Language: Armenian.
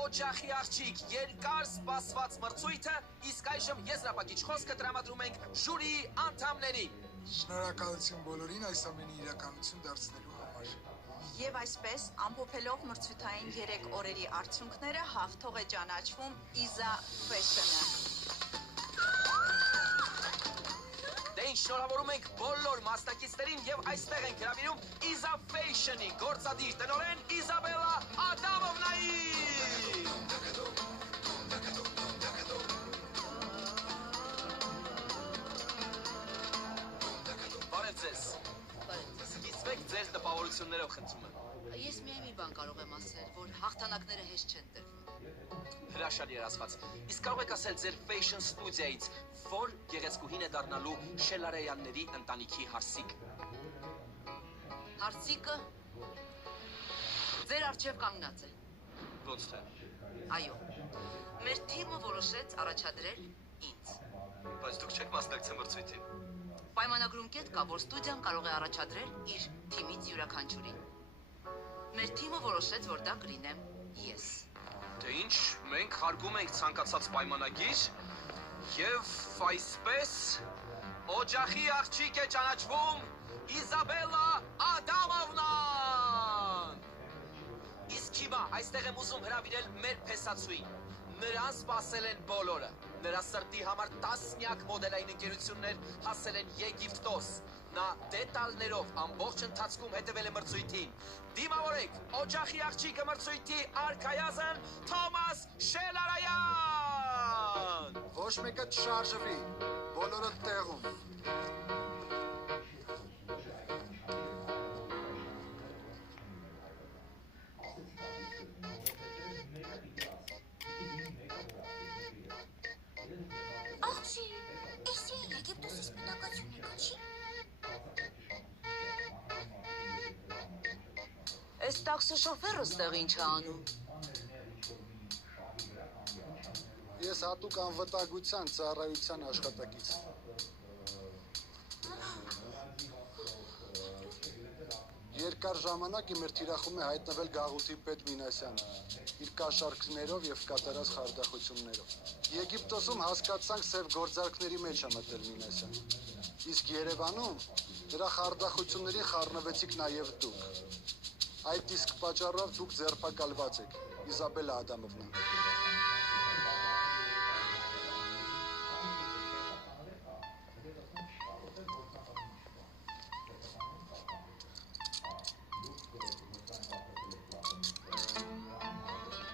օջախի աղջիկ, երկար սպասված մրցույթը, իսկ այժմ եզրափակիչ խոսքը տրամադրում ենք ժյուրիի անդամներին։ Շնորհակալություն բոլորին այս ամենի իրականություն դարձնելու համար։ Եվ այսպես, ամփոփելով մրցութային 3 օրերի արդյունքները, հաղթող է ճանաչվում Iza Fashion-ը։ Դե ինչ, շնորհավորում ենք բոլոր մասնակիցներին եւ այստեղ ենք հրավիրում Iza Fashion-ի գործադիր տնօրեն Իզաբելլա Ադամովնային։ Բարև ձեզ։ Սկիզբեք ձեր տպավորություններով խնդրում եմ։ Ես միայն մի բան կարող եմ ասել, որ հաղթանակները հեշտ չեն տրվում։ Հրաշալի էր ասված։ Իսկ կարող եք ասել ձեր fashion ստուդիայից, որ գեղեցկուհին է դառնալու Շելարեյանների ընտանիքի հարսիկ։ Հարցիկը ձեր առջև կանգնած է։ Ոնց թե։ Այո։ Մեր թիմը որոշեց առաջադրել ինձ։ Բայց դուք չեք մասնակցել մրցույթին։ Պայմանագրում կետ կա, որ ստուդիան կարող է առաջադրել իր թիմից յուրաքանչյուրին։ Մեր թիմը որոշեց, որ դա կլինեմ ես։ Դե ինչ, մենք հարգում ենք ցանկացած պայմանագիր եւ այսպես օջախի աղջիկ է ճանաչվում Իզաբելլա Ադամովնան։ Իսկ հիմա այստեղ եմ ուզում հրավիրել մեր փեսացուին։ Նրան սպասել են բոլորը։ Նրա սրտի համար տասնյակ մոդելային ընկերություններ հասել են Եգիպտոս։ Նա դետալներով ամբողջ ընթացքում հետևել է մրցույթին։ Դիմավորեք օջախի աղջիկը մրցույթի արքայազն Թոմաս Շելարայան։ Ոչ մեկը չշարժվի, բոլորը տեղում։ Աղջի, էսի Եգիպտոսից բնակություն եկա, չի։ Այս տաքսի շոֆերը ստեղ ինչ է անում։ Ես հատուկ անվտանգության ծառայության աշխատակից։ Երկար ժամանակ իմ թիրախում է հայտնվել Գաղութի պետ Մինասյանը, իր կաշառքներով եւ կատարած խարդախություններով։ Եգիպտոսում հասկացանք սև գործարքների մեջ է մտել Մինասյանը։ Իսկ Երևանում նրա խարդախությունների խառնվեցիք նաեւ դուք։ Այդ իսկ պատճառով դուք ձերբակալված եք, Իզաբելլա Ադամովնա։